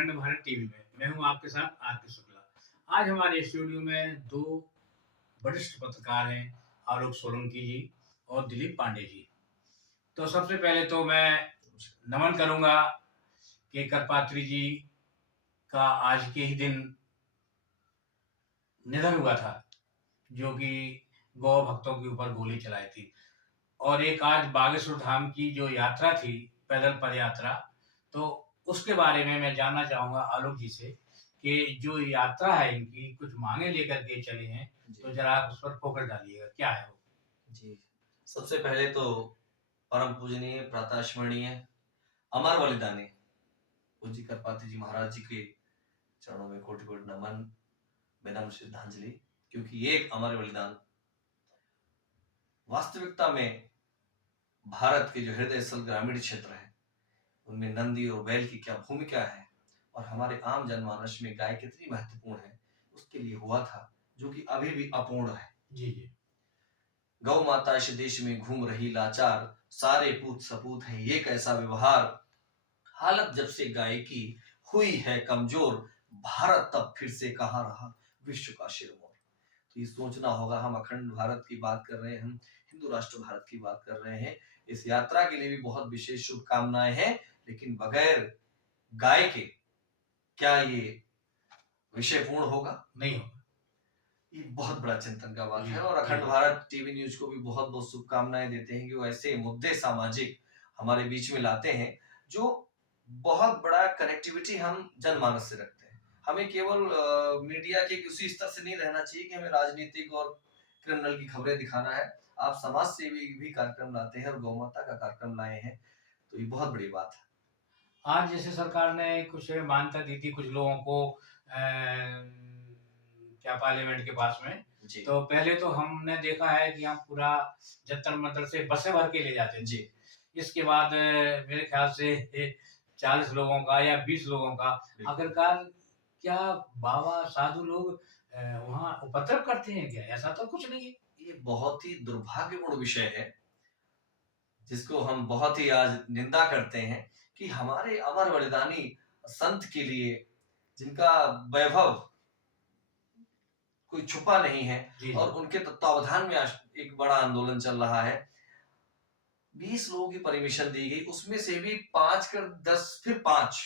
अखंड भारत टीवी में। मैं हूं आपके साथ आर के शुक्ला। आज हमारे स्टूडियो में दो वरिष्ठ पत्रकार हैं, आलोक सोलंकी जी और दिलीप पांडे जी। तो सबसे पहले तो मैं नमन करूंगा कि करपात्री जी का आज के ही दिन निधन हुआ था, जो कि गौ भक्तों के ऊपर गोली चलाई थी। और एक आज बागेश्वर धाम की जो यात्रा थी, पैदल पद यात्रा, तो उसके बारे में मैं जानना चाहूँगा आलोक जी से कि जो यात्रा है इनकी, कुछ माँगे लेकर के चले हैं, तो ज़रा आप उस पर फोकस डालिएगा, क्या है वो? जी, सबसे पहले तो परम पूजनीय, प्रातःस्मरणीय, अमर बलिदानी पूज्य करपात्री जी महाराज जी के चरणों में कोटि-कोटि नमन, विनम्र श्रद्धांजलि। क्योंकि ये एक अमर बलिदान वास्तविकता में भारत के जो हृदय स्थल ग्रामीण क्षेत्र है, उनमें नंदी और बैल की क्या भूमिका है और हमारे आम जनमानस में गाय कितनी महत्वपूर्ण है, उसके लिए हुआ था, जो कि अभी भी अपूर्ण है। जी, जी। गौ माता इस देश में घूम रही लाचार, सारे पूत सपूत हैं ये कैसा व्यवहार, हालत जब से गाय की हुई है कमजोर, भारत तब फिर से कहाँ रहा विश्व का शिरमौर। तो ये सोचना होगा, हम अखंड भारत की बात कर रहे हैं, हम हिंदू राष्ट्र भारत की बात कर रहे हैं। इस यात्रा के लिए भी बहुत विशेष शुभकामनाएं हैं, लेकिन बगैर गाय के क्या ये विषय पूर्ण होगा? नहीं होगा। ये बहुत बड़ा चिंतन का बात जी, है और जी। अखंड भारत टीवी न्यूज को भी बहुत बहुत शुभकामनाएं देते हैं कि वो ऐसे मुद्दे सामाजिक हमारे बीच में लाते हैं जो बहुत बड़ा कनेक्टिविटी हम जनमानस से रखते हैं। हमें केवल मीडिया के उसी स्तर से नहीं रहना चाहिए कि हमें राजनीतिक और क्रिमिनल की खबरें दिखाना है। आप समाज सेवी भी कार्यक्रम लाते हैं और गौ माता का कार्यक्रम लाए हैं, तो ये बहुत बड़ी बात है। आज जैसे सरकार ने कुछ मान्यता दी थी कुछ लोगों को क्या पार्लियामेंट के पास में, जी तो पहले तो हमने देखा है कि हम पूरा जंतर-मंतर से बसें भर के ले जाते जी थे। इसके बाद मेरे ख्याल से 40 लोगों का या 20 लोगों का बिल्कुल। आखिरकार क्या बाबा साधु लोग वहाँ उपद्रव करते हैं क्या? ऐसा तो कुछ नहीं है। ये बहुत ही दुर्भाग्यपूर्ण विषय है जिसको हम बहुत ही आज निंदा करते हैं कि हमारे अमर बलिदानी संत के लिए जिनका वैभव कोई छुपा नहीं है जी, और जी। उनके तत्वावधान में आज एक बड़ा आंदोलन चल रहा है। 20 लोगों की परमिशन दी गई, उसमें से भी 5 कर 10 फिर 5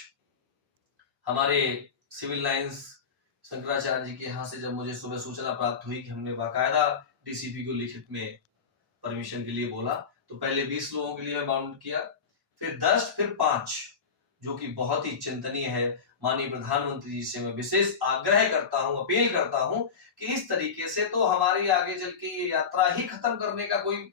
हमारे सिविल लाइंस शंकराचार्य जी के यहाँ से जब मुझे सुबह सूचना प्राप्त हुई कि हमने बाकायदा डीसीपी को लिखित में परमिशन के लिए बोला, तो पहले 20 लोगों के लिए मैं बाउंड किया, फिर 10 फिर 5, जो कि बहुत ही चिंतनीय है। माननीय प्रधानमंत्री जी से मैं विशेष आग्रह करता हूं, अपील करता हूं कि इस तरीके से तो हमारी आगे चल के ये यात्रा ही खत्म करने का कोई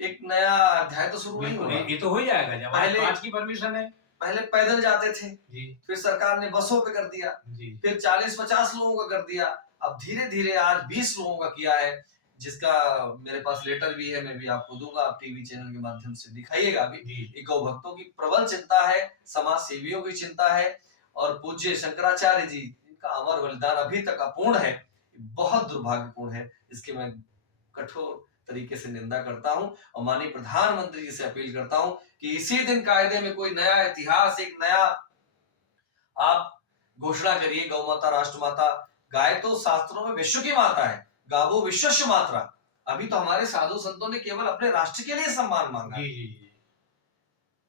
एक नया अध्याय तो शुरू नहीं बिल्कुल, होगा। ये तो हो ही जाएगा जब आज पहले 5 की परमिशन है। पहले पैदल जाते थे, जी, फिर सरकार ने बसों पे कर दिया, जी। फिर 40-50 लोगों का कर दिया, अब धीरे-धीरे आज 20 लोगों का किया है, जिसका मेरे पास लेटर भी है, मैं भी आपको दूंगा, आप टीवी चैनल के माध्यम से दिखाइएगा भी। जी। गौ भक्तों की प्रबल चिंता है, समाज सेवियों की चिंता है और पूज्य शंकराचार्य जी इनका अमर बलिदान अभी तक अपूर्ण है, बहुत दुर्भाग्यपूर्ण है, इसके मैं कठोर तरीके से निंदा करता हूं और माननीय प्रधानमंत्री जी से अपील करता हूं कि इसी दिन कायदे में कोई नया इतिहास, एक नया आप घोषणा करिए। गौ माता राष्ट्र माता, गाय तो शास्त्रों में विश्व की माता है, गावो विश्वस्य मातरा। अभी तो हमारे साधु संतों ने केवल अपने राष्ट्र के लिए सम्मान मांगा, जी, जी, जी।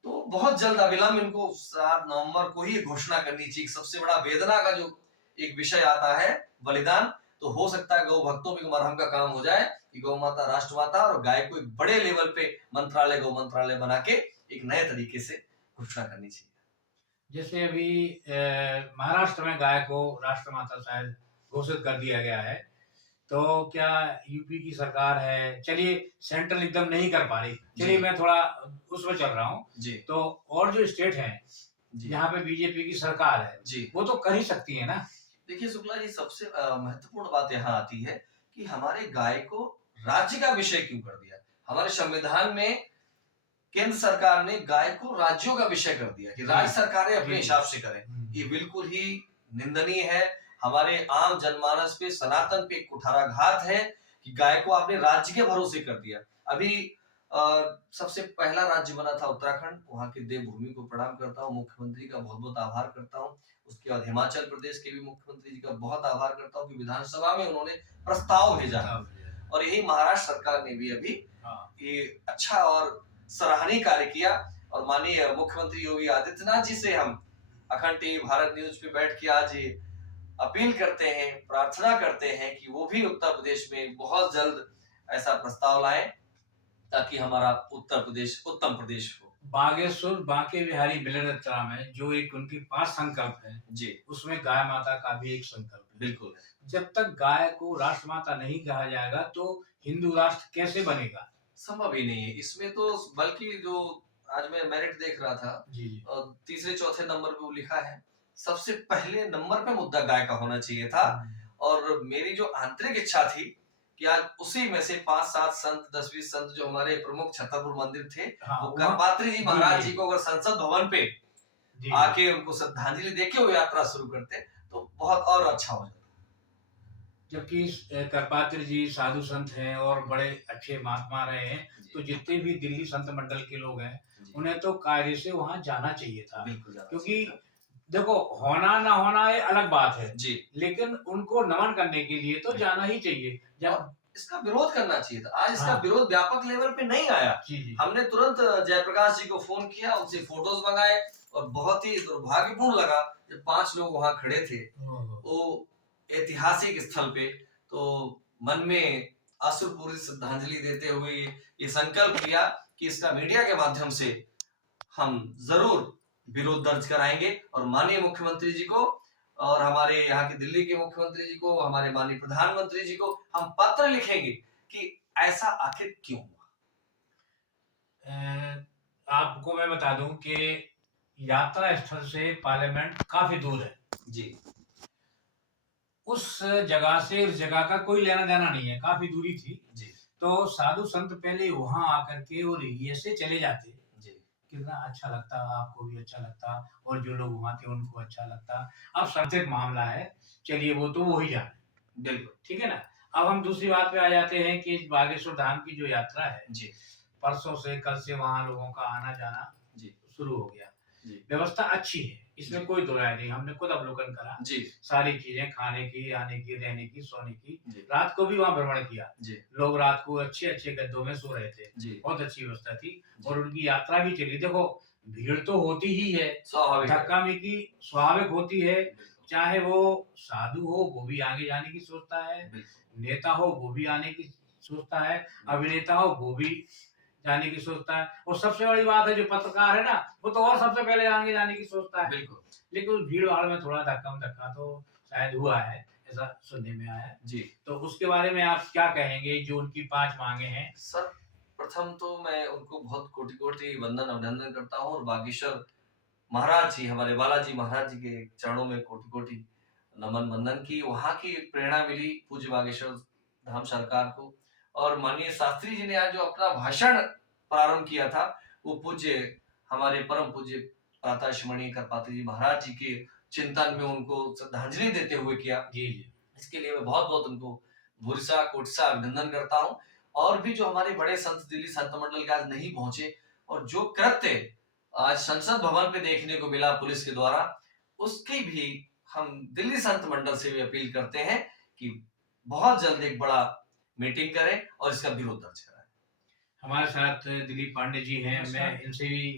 तो बहुत जल्द अविलंब इनको 7 नवंबर को ही घोषणा करनी चाहिए। सबसे बड़ा वेदना का जो एक विषय आता है बलिदान, तो हो सकता है गौ भक्तों में मरहम का काम हो जाए कि गौ माता राष्ट्र माता और गाय को एक बड़े लेवल पे मंत्रालय, गौ मंत्रालय बना के एक नए तरीके से घोषणा करनी चाहिए। जैसे अभी महाराष्ट्र में गाय को राष्ट्रमाता शायद घोषित कर दिया गया है, तो क्या यूपी की सरकार है, चलिए सेंट्रल एकदम नहीं कर पा रही, चलिए जी मैं थोड़ा उस पर चल रहा हूँ, जी तो और जो स्टेट हैं, जी जहाँ पे बीजेपी की सरकार है, जी वो तो कर ही सकती है ना? देखिए शुक्ला जी, सबसे महत्वपूर्ण बात यहाँ आती है कि हमारे गाय को राज्य का विषय क्यों कर दिया। हमारे संविधान में केंद्र सरकार ने गाय को राज्यों का विषय कर दिया कि राज्य सरकारें अपने हिसाब से करें। ये बिल्कुल ही निंदनीय है। हमारे आम जनमानस पे, सनातन पे एक कुठाराघात है कि गाय को आपने राज्य के भरोसे कर दिया। अभी सबसे पहला राज्य बना था उत्तराखंड, वहाँ की देवभूमि को प्रणाम करता हूँ, मुख्यमंत्री का बहुत-बहुत आभार करता हूँ। उसके बाद हिमाचल प्रदेश के भी मुख्यमंत्री जी का बहुत आभार करता हूँ कि विधानसभा में उन्होंने प्रस्ताव भेजा और यही महाराष्ट्र सरकार ने भी अभी ये अच्छा और सराहनीय कार्य किया और माननीय मुख्यमंत्री योगी आदित्यनाथ जी से हम अखंड टीवी भारत न्यूज पे बैठ के आज ये अपील करते हैं, प्रार्थना करते हैं कि वो भी उत्तर प्रदेश में बहुत जल्द ऐसा प्रस्ताव लाएं ताकि हमारा उत्तर प्रदेश उत्तम प्रदेश हो। बागेश्वर बांके बिहारी बिलरत्रा में जो एक उनकी 5 संकल्प है जी, उसमें गाय माता का भी एक संकल्प है। बिल्कुल। जब तक गाय को राष्ट्रमाता नहीं कहा जाएगा तो हिंदू राष्ट्र कैसे बनेगा? संभव ही नहीं है। इसमें तो बल्कि जो आज मैं मेरिट देख रहा था, जी, जी। तीसरे चौथे नंबर पे वो लिखा है, सबसे पहले नंबर पे मुद्दा गाय का होना चाहिए था और मेरी जो आंतरिक इच्छा थी कि आज उसी में से 5-7 संत 10-20 संत जो हमारे प्रमुख छतरपुर मंदिर थे, हाँ, वो वहाँ करपात्री जी महाराज जी जी, को अगर संसद भवन पे जी, आके उनको श्रद्धांजलि देके वो यात्रा शुरू करते तो बहुत और अच्छा हो जाता। जबकि करपात्र जी साधु संत हैं और बड़े अच्छे महात्मा रहे हैं, तो जितने भी दिल्ली संत मंडल के लोग हैं, जी, उन्हें तो कायदे से वहाँ जाना चाहिए था। बिल्कुल जाना क्योंकि चाहिए था। देखो होना ना होना ये अलग बात है, जी, लेकिन उनको नमन करने के लिए तो जाना ही चाहिए। जब और इसका विरोध करना चाहिए था। आज इसका हाँ। विरोध व्यापक लेवल पे नहीं आया। जी, जी। हमने तुरंत जयप्रकाश जी को फोन किया, उनसे फोटोज मंगाए और बहुत ही दुर्भाग्यपूर्ण लगा जब 5 लोग वहां खड़े थे वो ऐतिहासिक स्थल पे, तो मन में अश्रुपूरित श्रद्धांजलि देते हुए ये संकल्प लिया कि इसका मीडिया के माध्यम से हम जरूर विरोध दर्ज कराएंगे और माननीय मुख्यमंत्री जी को और हमारे यहाँ के दिल्ली के मुख्यमंत्री जी को, हमारे माननीय प्रधानमंत्री जी को हम पत्र लिखेंगे कि ऐसा आखिर क्यों हुआ। आपको मैं बता दूं कि यात्रा स्थल से पार्लियामेंट काफी दूर है। जी, उस जगह से इस जगह का कोई लेना देना नहीं है, काफी दूरी थी। जी, तो साधु संत पहले वहां आकर के और ये से चले जाते, जी, कितना अच्छा लगता, आपको भी अच्छा लगता और जो लोग वहां थे उनको अच्छा लगता। अब सांस्कृतिक मामला है, चलिए वो तो वो ही जाने, बिल्कुल। ठीक है ना। अब हम दूसरी बात पे आ जाते हैं कि बागेश्वर धाम की जो यात्रा है, जी, परसों से कल से वहां लोगों का आना जाना जी, शुरू हो गया। जी, व्यवस्था अच्छी है, इसमें जी, कोई दो राय नहीं, हमने खुद अवलोकन करा। जी, सारी चीजें खाने की, आने की, रहने की, सोने की। जी, रात को भी वहां भ्रमण किया, जी, लोग रात को अच्छे अच्छे गद्दों में सो रहे थे, जी, बहुत अच्छी व्यवस्था थी जी। और उनकी यात्रा भी चली। देखो भीड़ तो होती ही है, स्वाभाविक है। धक्का मुक्की स्वाभाविक होती है, बिल्कुल, चाहे वो साधु हो वो भी आगे जाने की सोचता है, बिल्कुल, नेता हो वो भी आने की सोचता है, अभिनेता हो वो भी जाने की सोचता है और सबसे बड़ी बात है जो पत्रकार है ना, वो तो और सबसे पहले आगे जाने की सोचता है। बिल्कुल। लेकिन उस भीड़-भाड़ में थोड़ा धक्कम-धक्का तो शायद हुआ है, ऐसा सुनने में आया है। जी, तो उसके बारे में आप क्या कहेंगे जो उनकी 5 माँगे हैं? सर प्रथम तो मैं उनको बहुत कोटि-कोटि वंदन अभिनंदन करता हूँ और बागेश्वर महाराज जी, हमारे बालाजी महाराज जी के चरणों में कोटि-कोटि नमन वंदन की वहाँ की एक प्रेरणा मिली पूज्य बागेश्वर धाम सरकार को और माननीय शास्त्री जी ने आज जो अपना भाषण प्रारंभ किया था, वो पूज्य हमारे परम पूज्य प्रातः श्रीमणि करपात्री जी महाराज जी के चिंतन में उनको श्रद्धांजलि देते हुए किया। जी, जी। इसके लिए मैं बहुत-बहुत उनको भूरिसा कोटिसा अभिनंदन करता हूँ और भी जो हमारे बड़े संत दिल्ली संत मंडल के आज नहीं पहुंचे और जो कृत्य आज संसद भवन पे देखने को मिला पुलिस के द्वारा, उसकी भी हम दिल्ली संत मंडल से भी अपील करते हैं कि बहुत जल्द एक बड़ा मीटिंग करें और इसका विरोध दर्ज कराएं। हमारे साथ दिलीप पांडे जी हैं, मैं इनसे भी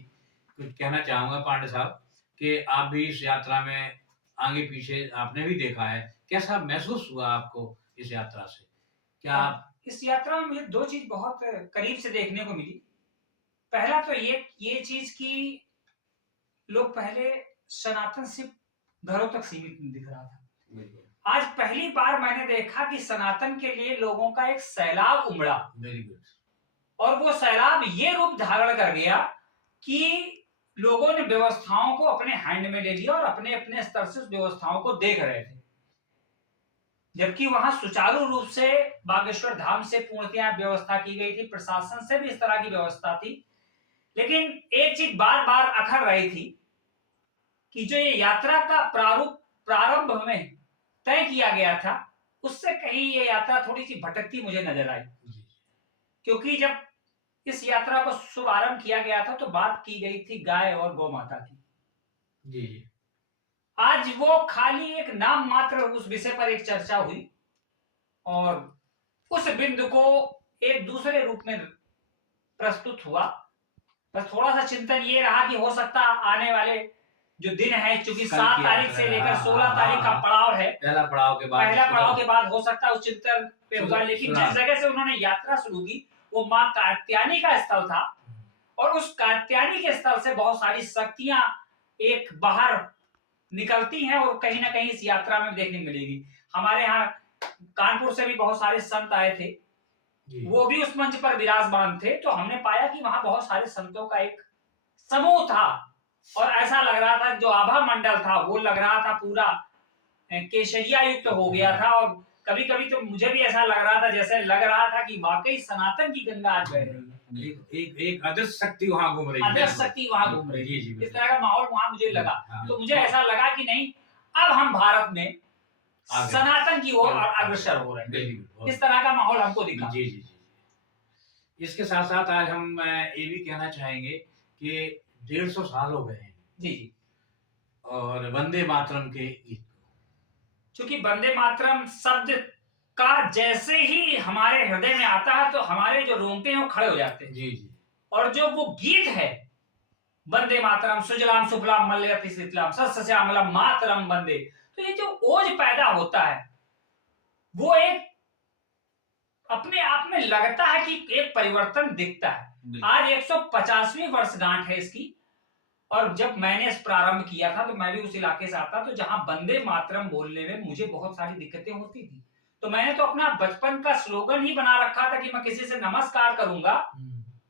कुछ कहना चाहूँगा पांडे साहब कि आप भी इस यात्रा में आगे-पीछे आपने भी देखा है, कैसा महसूस हुआ आपको इस यात्रा से? क्या आप इस यात्रा में मुझे 2 चीज़ बहुत करीब से देखने को मिली। पहला तो ये चीज़ कि लोग पहले सनातन सिर्फ़ घरों तक सीमित दिख रहा था। बिल्कुल, आज पहली बार मैंने देखा कि सनातन के लिए लोगों का एक सैलाब उमड़ा वेरी गुड। और वो सैलाब ये रूप धारण कर गया कि लोगों ने व्यवस्थाओं को अपने हैंड में ले लिया और अपने-अपने स्तर से उस व्यवस्थाओं को देख रहे थे। जबकि वहां सुचारू रूप से बागेश्वर धाम से पूर्णतया व्यवस्था की गई थी, प्रशासन से भी इस तरह की व्यवस्था थी। लेकिन एक चीज बार बार अखर रही थी कि जो ये यात्रा का प्रारंभ में तय किया गया था, उससे कहीं ये यात्रा थोड़ी सी भटकती मुझे नजर आई। क्योंकि जब इस यात्रा को शुभारंभ किया गया था तो बात की गई थी गाय और गौ माता की। जी जी आज वो खाली एक नाम मात्र उस विषय पर एक चर्चा हुई और उस बिंदु को एक दूसरे रूप में प्रस्तुत हुआ। बस थोड़ा सा चिंतन ये रहा कि हो सकता आने वाले जो दिन है, चूंकि कल 7 की तारीख से यात्रा, लेकर हाँ, 16 हाँ, तारीख का हाँ। पड़ाव है। पहला पड़ाव के बाद पहला पड़ाव के सुबह बाद हो सकता है उस चिंतन पे हुआ, सुबह लेकिन सुना। जिस जगह से उन्होंने यात्रा शुरू की वो माँ कात्यायनी का स्थल था और उस कात्यायनी के स्थल से बहुत सारी शक्तियां एक बाहर निकलती हैं और कहीं ना कहीं इस यात्रा में देखने मिलेगी। हमारे यहाँ कानपुर से भी बहुत सारे संत आए थे, जी वो भी उस मंच पर विराजमान थे, तो हमने पाया कि वहां बहुत सारे संतों का एक समूह था और ऐसा लग रहा था जो आभा मंडल था वो लग रहा था पूरा केसरिया युक्त हो गया था और कभी कभी तो मुझे भी ऐसा लग रहा था, जैसे लग रहा था कि वाकई सनातन की गंगा आज बह रही है, एक अदृश्य शक्ति वहां घूम रही है। अदृश्य शक्ति वहां घूम रही जी है। जी इस बिल्कुल। तरह का माहौल वहां मुझे लगा। हाँ। तो मुझे ऐसा लगा कि नहीं, अब हम भारत में आगे। सनातन की ओर अग्रसर हो रहे हैं। बिल्कुल। इस तरह का माहौल हमको दिखा। जी जी जी। इसके साथ साथ आज हम ये भी कहना चाहेंगे कि 150 साल हो गए हैं जी जी। और वंदे मातरम के गीत क्योंकि वंदे मातरम शब्द का जैसे ही हमारे हृदय में आता है तो हमारे जो रोंगटे हैं वो खड़े हो जाते हैं। जी जी और जो वो गीत है वंदे मातरम सुजलाम सुफलाम मलयति शीतलाम शस्य श्यामलाम मातरम वंदे, तो ये जो ओज पैदा होता है वो एक अपने आप में लगता है कि एक परिवर्तन दिखता है। आज 150वीं वर्षगांठ है इसकी और जब मैंने प्रारंभ किया था तो मैं भी उस इलाके से आता, तो जहां वंदे मातरम बोलने में मुझे बहुत सारी दिक्कतें होती थी, तो मैंने तो अपना बचपन का स्लोगन ही बना रखा था कि मैं किसी से नमस्कार करूंगा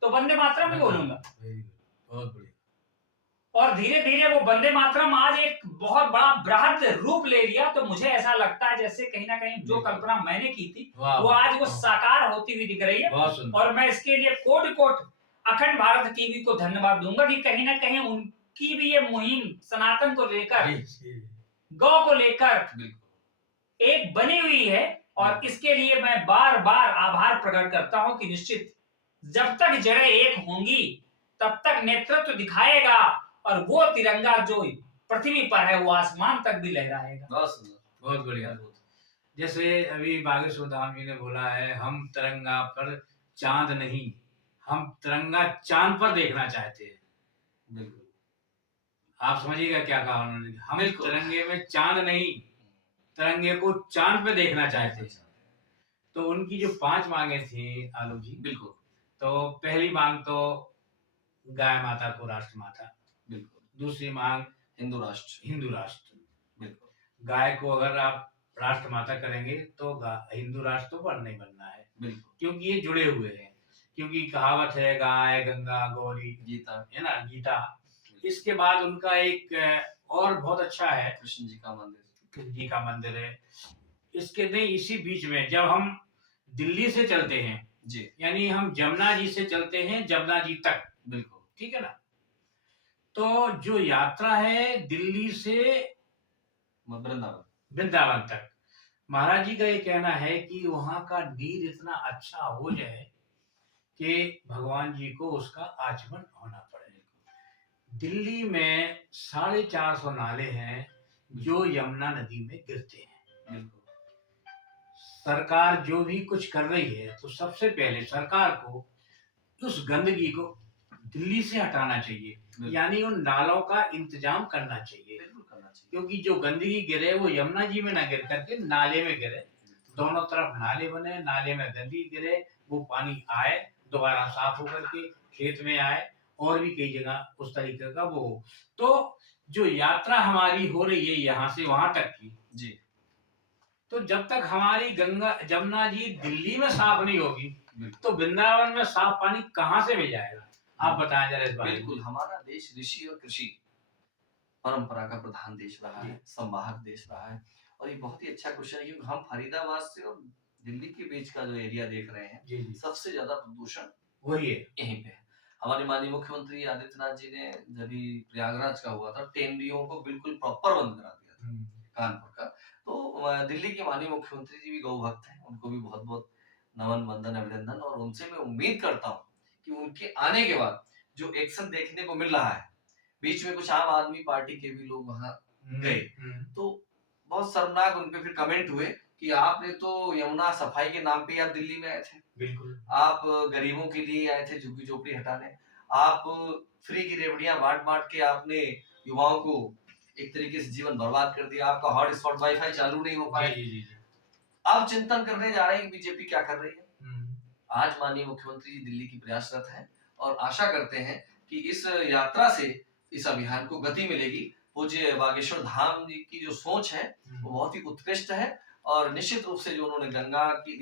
तो वंदे मातरम ही बोलूंगा। बहुत बढ़िया। और धीरे धीरे वो वंदे मातरम आज एक बहुत बड़ा बृहद रूप ले लिया, तो मुझे ऐसा लगता है जैसे कहीं ना कहीं जो कल्पना मैंने की थी वो आज वो साकार होती हुई दिख रही है। और मैं इसके लिए कोटि कोटि अखंड भारत टीवी को धन्यवाद दूंगा कि कहीं ना कहीं उनकी भी ये मुहिम सनातन को लेकर, गौ को लेकर एक बनी हुई है और इसके लिए मैं बार बार आभार प्रकट करता हूं कि निश्चित जब तक जड़ें एक होंगी तब तक नेतृत्व दिखाएगा और वो तिरंगा जो पृथ्वी पर है वो आसमान तक भी लहराएगा। बहुत बढ़िया। जैसे अभी बागेश्वर धाम जी ने बोला है, हम तिरंगा पर चांद नहीं, हम तिरंगा चांद पर देखना चाहते हैं। बिल्कुल। आप समझिएगा क्या कहा उन्होंने, हम तिरंगे में चांद नहीं, तिरंगे को चांद पे देखना चाहते हैं। तो उनकी जो 5 मांगे थी आलोक जी, बिल्कुल, तो पहली मांग तो गाय माता को राष्ट्र माता, बिल्कुल। दूसरी मांग हिंदू राष्ट्र, बिल्कुल। गाय को अगर आप राष्ट्र माता करेंगे तो हिंदू राष्ट्र तो नहीं बनना है, बिल्कुल, क्योंकि ये जुड़े हुए हैं। क्योंकि कहावत है गाय गंगा गौरी गीता है ना, गीता। इसके बाद उनका एक और बहुत अच्छा है, कृष्ण जी का मंदिर है। इसके नहीं, इसी बीच में जब हम दिल्ली से चलते हैं जी, यानी हम जमुना जी से चलते हैं जमुना जी तक, बिल्कुल, ठीक है ना, तो जो यात्रा है दिल्ली से वृंदावन तक, महाराज जी का ये कहना है कि वहां का नीर इतना अच्छा हो जाए कि भगवान जी को उसका आचमन होना पड़े। दिल्ली में 450 नाले हैं जो यमुना नदी में गिरते हैं। सरकार जो भी कुछ कर रही है तो सबसे पहले सरकार को उस गंदगी को दिल्ली से हटाना चाहिए, यानी उन नालों का इंतजाम करना चाहिए, क्योंकि जो गंदगी गिरे वो यमुना जी में ना गिर करके नाले में गिरे। दोनों तरफ नाले बने, नाले में गंदगी गिरे, वो पानी आए दोबारा साफ होकर के खेत में आए और भी कई जगह उस तरीके का वो हो। तो जो यात्रा हमारी हो रही है यहाँ से वहां तक की जी, तो जब तक हमारी गंगा जमुना जी दिल्ली में साफ नहीं होगी तो वृंदावन में साफ पानी कहाँ से मिल जाएगा? आप बताएं जरा इस बारे में। बिल्कुल, हमारा देश ऋषि और कृषि परंपरा का प्रधान देश रहा है, संवाहक देश रहा है। और ये बहुत ही अच्छा क्वेश्चन है क्योंकि हम फरीदाबाद से और दिल्ली के बीच का जो एरिया देख रहे हैं, जी। सबसे ज्यादा प्रदूषण वही है, यहीं पे है। हमारे माननीय मुख्यमंत्री आदित्यनाथ जी ने जब भी प्रयागराज का हुआ था, टेनरियों को बिल्कुल प्रॉपर बंद करा दिया था कानपुर का। तो दिल्ली के माननीय मुख्यमंत्री जी भी गौ भक्त हैं, उनको भी बहुत बहुत नमन वंदन अभिनंदन, और उनसे मैं उम्मीद करता हूँ कि उनके आने के बाद जो एक्शन देखने को मिल रहा है, बीच में कुछ आम आदमी पार्टी के भी लोग वहां गए, तो बहुत शर्मनाक उन पे फिर कमेंट हुए कि आपने तो यमुना सफाई के नाम पे आप दिल्ली में आए थे, बिल्कुल आप गरीबों के लिए आए थे झुग्गी झोपड़ी हटाने, आप फ्री की रेवड़ियां बांट बांट के आपने युवाओं को एक तरीके से जीवन बर्बाद कर दिया, आपका हॉटस्पॉट वाईफाई चालू नहीं हो जी पाए। जी जी जी। अब चिंतन करने जा रहे हैं कि बीजेपी क्या कर रही है। आज माननीय मुख्यमंत्री जी दिल्ली की प्रयासरत हैं और आशा करते हैं कि इस यात्रा से इस अभियान को गति मिलेगी। पूज्य बागेश्वर धाम जी की जो सोच है वो बहुत ही उत्कृष्ट है और निश्चित रूप से जो उन्होंने गंगा की,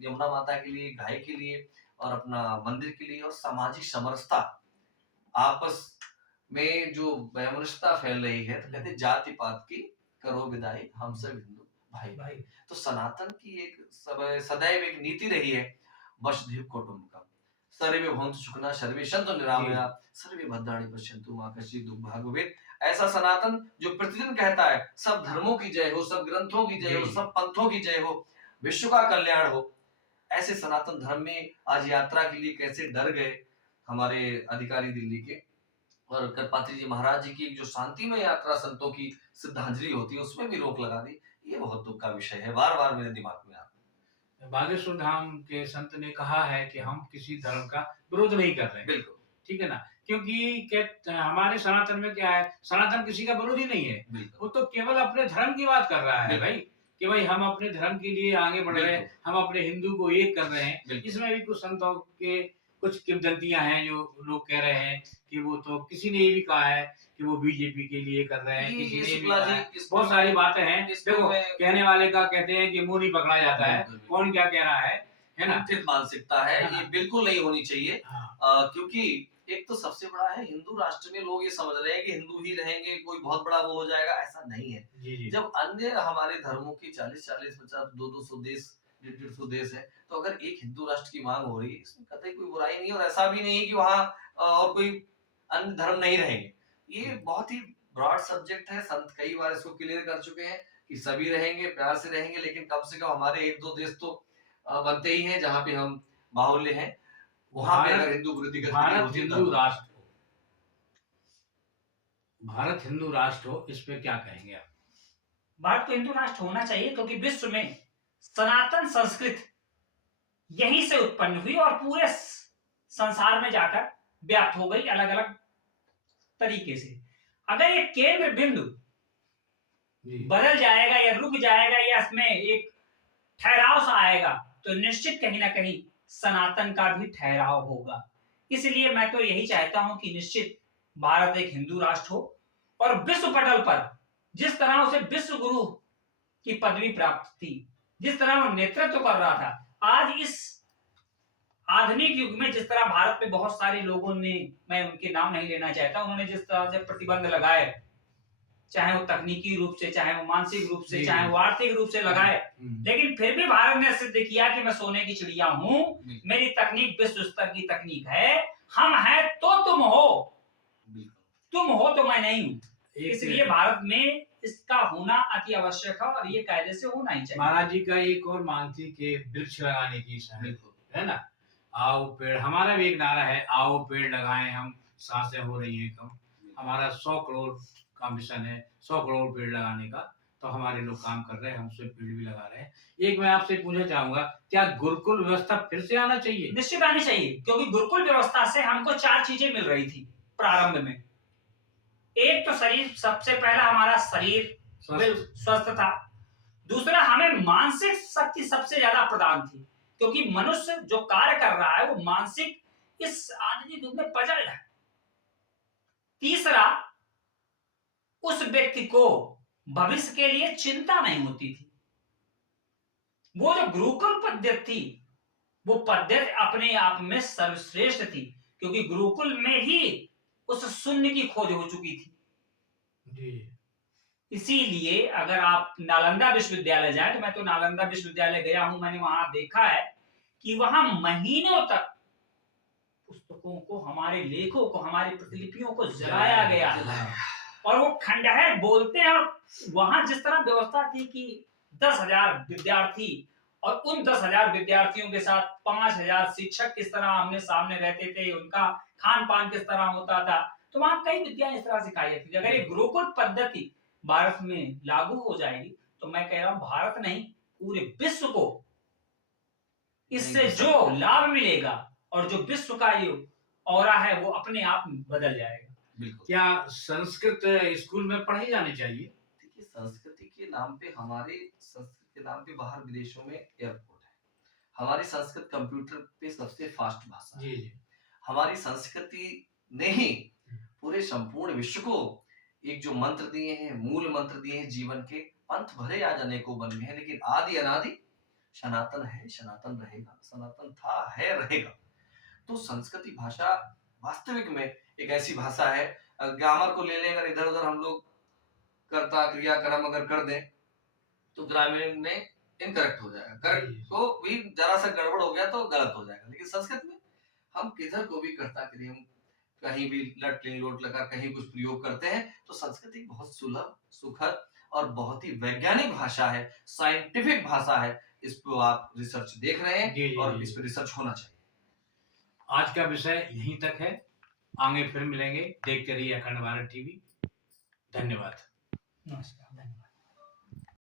यमुना माता के लिए, गाय के लिए और अपना मंदिर के लिए और सामाजिक समरसता, आपस में जो वैमनस्यता फैल रही है, तो कहते जाति पात की करो विदाई, हम सब हिंदू भाई भाई। तो सनातन की एक सदैव एक नीति रही है, वसुधैव कुटुंबकम, सर्वे भवन्तु सुखिनः, सर्वे सन्तु निरामया, सर्वे भद्राणि पश्यन्तु मा कश्चित् दुःखभाग् भवेत्। ऐसा सनातन जो प्रतिदिन कहता है सब धर्मों की जय हो, सब ग्रंथों की जय हो, सब पंथों की जय हो, विश्व का कल्याण हो, ऐसे सनातन धर्म में आज यात्रा के लिए कैसे डर गए हमारे अधिकारी दिल्ली के, और करपात्री जी महाराज जी की जो शांतिमय यात्रा संतों की श्रद्धांजलि होती है उसमें भी रोक लगा दी। ये बहुत दुख का विषय है, बार बार मेरे दिमाग में आता है। बागेश्वर धाम के संत ने कहा है कि हम किसी धर्म का विरोध नहीं कर रहे हैं, बिल्कुल ठीक है ना, क्योंकि हमारे सनातन में क्या है, सनातन किसी का विरोधी नहीं है, बिल्कुल वो तो केवल अपने धर्म की बात कर रहा है बिल्कुल। भाई, कि भाई हम अपने धर्म के लिए आगे बढ़ रहे हैं, बिल्कुल हम अपने हिंदू को एक कर रहे हैं। बिल्कुल। इसमें भी कुछ संतों के कुछ किंवदंतियां हैं जो लोग कह रहे हैं कि वो तो किसी ने ये भी कहा है कि वो बीजेपी के लिए कर रहे हैं, ये किसी ने भी शुक्ला कहा जी, है, इसको बहुत सारी बातें हैं। इसको देखो मैं- कहने वाले का कहते हैं कि मुंह नहीं पकड़ा जाता है, बिल्कुल, बिल्कुल। कौन क्या कह रहा है ना। कुंठित मानसिकता है, हाँ। ये बिल्कुल नहीं होनी चाहिए। हाँ, क्योंकि एक तो सबसे बड़ा है हिंदू राष्ट्र में लोग ये समझ रहे हैं कि हिंदू ही रहेंगे, कोई बहुत बड़ा वो हो जाएगा, ऐसा नहीं है। जी जी जब अन्य हमारे धर्मों की 40-40, 50, 200 देश, 150 देश है, तो अगर एक हिंदू राष्ट्र की मांग हो रही है, इसमें कतई कोई बुराई नहीं है, और ऐसा भी नहीं है कि वहाँ और कोई अन्य धर्म नहीं रहेंगे। ये बहुत ही ब्रॉड सब्जेक्ट है, संत कई बार इसको क्लियर कर चुके हैं कि सभी रहेंगे, प्यार से रहेंगे, लेकिन कम से कम हमारे 1-2 देश तो बनते ही हैं जहाँ पे हम बाहुल्य हैं, वहां पे अगर हिंदू विरोधी गतिविधि भारत होती है हिंदू तब- राष्ट्र हो, भारत हिंदू राष्ट्र हो, इस पे क्या कहेंगे आप? भारत को हिंदू राष्ट्र होना चाहिए क्योंकि विश्व में सनातन संस्कृति यहीं से उत्पन्न हुई और पूरे संसार में जाकर व्याप्त हो गई अलग अलग तरीके से। अगर ये केंद्र बिंदु जी बदल जाएगा या रुक जाएगा या इसमें एक ठहराव सा आएगा तो निश्चित कहीं ना कहीं सनातन का भी ठहराव होगा। इसलिए मैं तो यही चाहता हूं कि निश्चित भारत एक हिंदू राष्ट्र हो और विश्व पटल पर जिस तरह उसे विश्व गुरु की पदवी प्राप्त थी, जिस तरह वो नेतृत्व कर रहा था, आज इस आधुनिक युग में जिस तरह भारत में बहुत सारे लोगों ने, मैं उनके नाम नहीं लेना चाहता, उन्होंने जिस तरह से प्रतिबंध लगाए, चाहे वो तकनीकी रूप से, चाहे वो मानसिक रूप से, चाहे वो आर्थिक रूप से लगाए, लेकिन फिर भी भारत ने सिद्ध किया कि मैं सोने की चिड़िया हूं, मेरी तकनीक विश्व स्तर की तकनीक है, हम हैं तो तुम हो, तुम हो तो मैं नहीं हूं। इसलिए भारत में इसका होना अति आवश्यक है और ये कायदे से होना ही चाहिए। महाराज जी का एक और मांग थी कि वृक्ष लगाने की है ना, आओ पेड़, हमारा भी एक नारा है, आओ पेड़ लगाएं हम, सांसें हो रही हैं कम। हमारा 100 करोड़ का मिशन है, 100 करोड़ पेड़ लगाने का, तो हमारे लोग काम कर रहे हैं, हमसे पेड़ भी लगा रहे हैं। एक मैं आपसे पूछना चाहूंगा, क्या गुरुकुल व्यवस्था फिर से आना चाहिए? निश्चित आनी चाहिए, क्योंकि गुरुकुल व्यवस्था से हमको 4 चीजें मिल रही थी प्रारंभ में। एक तो शरीर, सबसे पहला हमारा शरीर स्वस्थ था, दूसरा हमें मानसिक शक्ति सबसे ज्यादा प्रदान थी, क्योंकि मनुष्य जो कार्य कर रहा है वो मानसिक इस आधुनिक युग में पजल है। तीसरा, उस व्यक्ति को भविष्य के लिए चिंता नहीं होती थी। वो जो गुरुकुल पद्धति थी, वो पद्धति अपने आप में सर्वश्रेष्ठ थी, क्योंकि गुरुकुल में ही उस शून्य की खोज हो चुकी थी। जी इसीलिए अगर आप नालंदा विश्वविद्यालय जाएं, तो मैं तो नालंदा विश्वविद्यालय गया हूं, मैंने वहां देखा है कि वहां महीनों तक पुस्तकों को, हमारे लेखों को, हमारी प्रतिलिपियों को जलाया गया है और वो खंडहर बोलते हैं। वहां जिस तरह व्यवस्था थी कि 10,000 विद्यार्थी और उन 10,000 विद्यार्थियों के साथ 5,000 शिक्षक किस तरह आमने सामने रहते थे, उनका खान पान किस तरह होता था, तो वहां कई विद्याएं इस तरह सिखाई जाती थी। अगर ये गुरुकुल पद्धति भारत में लागू हो जाएगी तो मैं कह रहा हूं भारत नहीं पूरे विश्व को इससे जो लाभ मिलेगा और जो विश्व का ये ऑरा है वो अपने आप बदल जाएगा। बिल्कुल। क्या संस्कृत स्कूल में पढ़ाई जानी चाहिए? देखिए, संस्कृति के नाम पे हमारे संस्कृत के नाम पे बाहर विदेशों में एयरपोर्ट है। हमारी संस्कृत कंप्यूटर पे सबसे फास्ट भाषा है। जी जी। हमारी संस्कृति ने ही पूरे संपूर्ण विश्व को एक जो मंत्र दिए हैं, मूल मंत्र दिए हैं जीवन के, पंथ भले आज अनेकों बन में है लेकिन आदि अनादि सनातन है, सनातन रहेगा, सनातन था, है, रहेगा। तो संस्कृति भाषा वास्तविक में एक ऐसी भाषा है, ग्रामर को ले लें अगर इधर उधर हम लोग कर्ता क्रिया कर्म अगर कर दें तो ग्रामीण में इनकरेक्ट हो जाएगा, करेक्ट को भी जरा सा गड़बड़ हो गया तो गलत हो जाएगा। लेकिन संस्कृत में हम किधर को भी कर्ता क्रिया कहीं भी लट लोट लगा कहीं कुछ प्रयोग करते हैं तो संस्कृत एक बहुत सुलभ सुखद और बहुत ही वैज्ञानिक भाषा है, साइंटिफिक भाषा है। इस पर आप रिसर्च देख रहे हैं जी, जी, और जी। इस पर रिसर्च होना चाहिए। आज का विषय यहीं तक है, आगे फिर मिलेंगे। देखते रहिए अखंड भारत टीवी। धन्यवाद। नमस्कार, धन्यवाद।